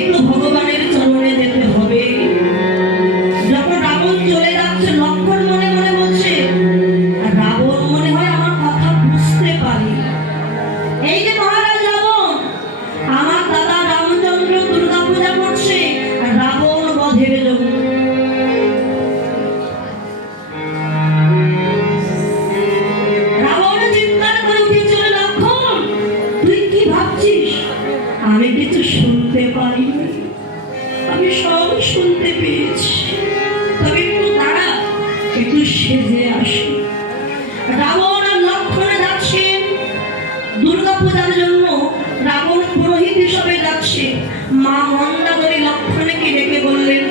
一路跑过半人 মা মন্দাগরী লক্ষণকে ডেকে বললেন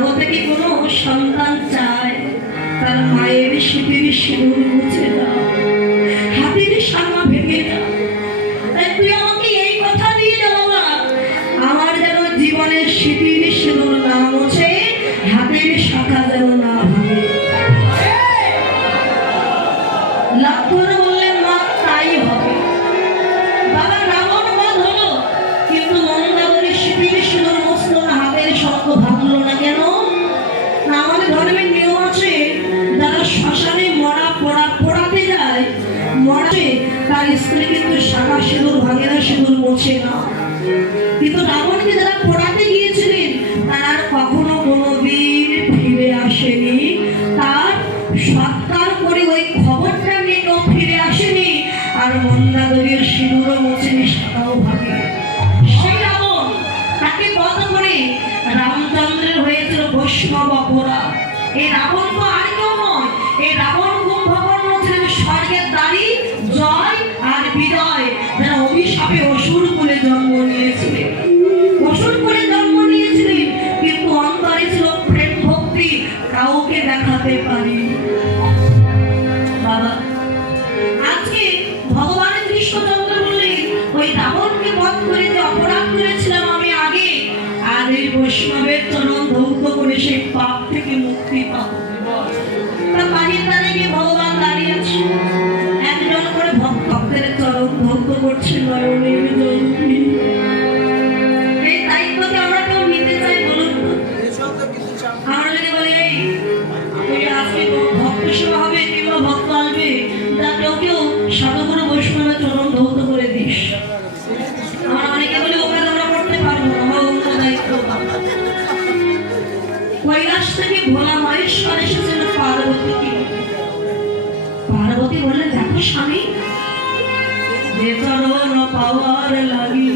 জগৎ কি কোনো সন্তান চায়? তার মায়ের শিবির সিঁদুর মুছে দাও হাতের সামা ভেঙে দাও তুই আমাকে এই কথা দিয়ে দাও আমার যেন জীবনের শিবির সিঁদুর নাম হচ্ছে, হাতের তার স্ত্রী কিন্তু সাদা সিঁদুর, ভাঙেরা সিঁদুর পড়ছে না। কিন্তু রাবণকে যারা পোড়াতে গিয়েছিলেন, তারা কখনো কোনো ফিরে আসেনি। তার সৎকার করে ওই খবরটা নিয়ে কেউ ফিরে আসেনি, আর মন্দাদরীর সিঁদুরও মোচেনি সাদাও ভাঙে। সেই রাবণ তাকে বধ করে রামচন্দ্রের হয়েছিল বৈষ্ণব অপরাধ। এই রাবণ তো আর কেউ ভগবান কৃষ্ণচন্দ্র বললেন ওই রাবণকে বধ করে যে অপরাধ করেছিলাম আমি আগে, আর এই বৈষ্ণবের চরণ ধৌত করে সেই পাপ থেকে মুক্তি পাবো। বাহির দ্বারে গিয়ে ভগবান দাঁড়িয়ে একজন করে ভক্তের চরণ করছে করছিল দিয়ে দেখো স্বামী। বেতন পাওয়ার লাগি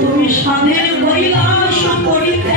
তুমি স্বামীর কৈলাস করিতে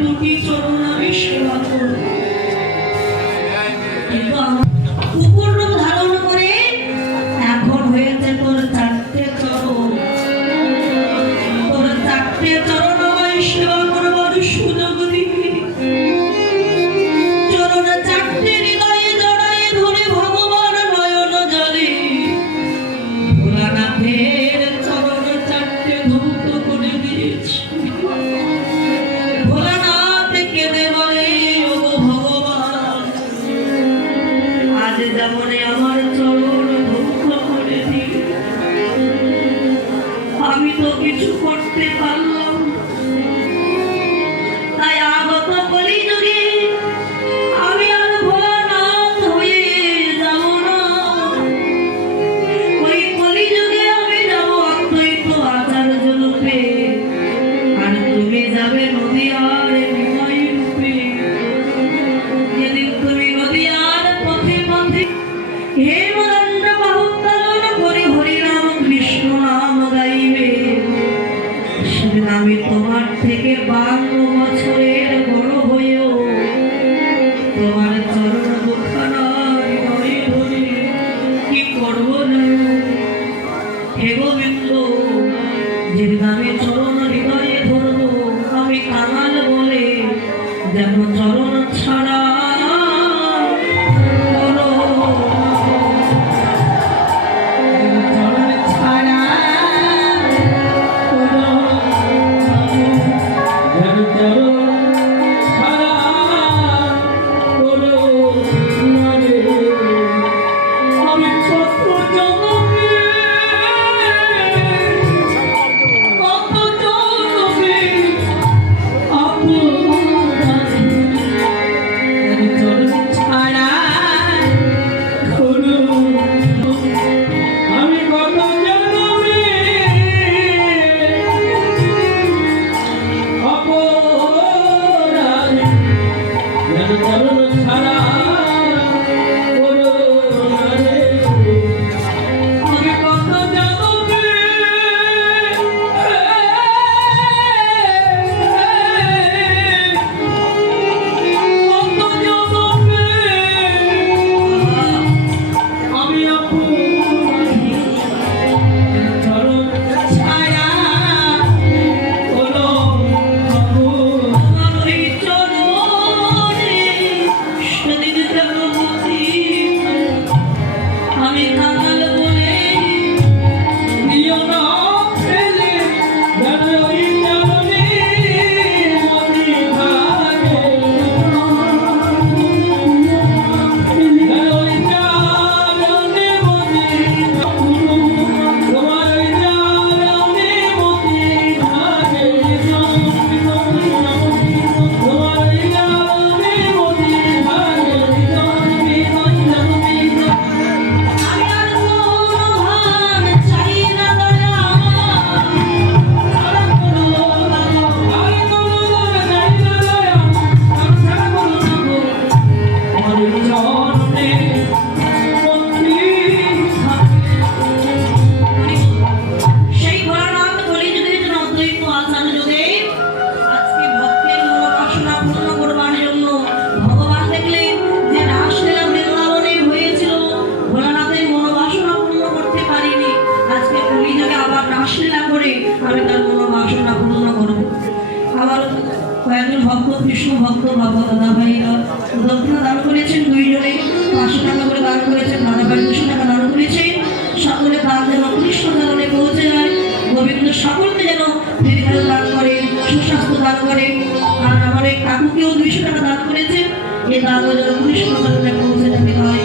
thank you. হে মানব দক্ষিণা দান করেছেন দুইজনে পাঁচশো টাকা করে দান করেছেন ভাদাভাই দুশো টাকা দান করেছেন সকলে দান যেন কৃষ্ণ ধরনে পৌঁছে যায়। গোবিন্দ সকলকে যেন দীর্ঘায়ু দান করে, সুস্বাস্থ্য দান করে। আর আমার এক কাকুকেও দুইশো টাকা দান করেছেন। এ দানও যেন কৃষ্ণ ধরনে পৌঁছে থাকে হয়।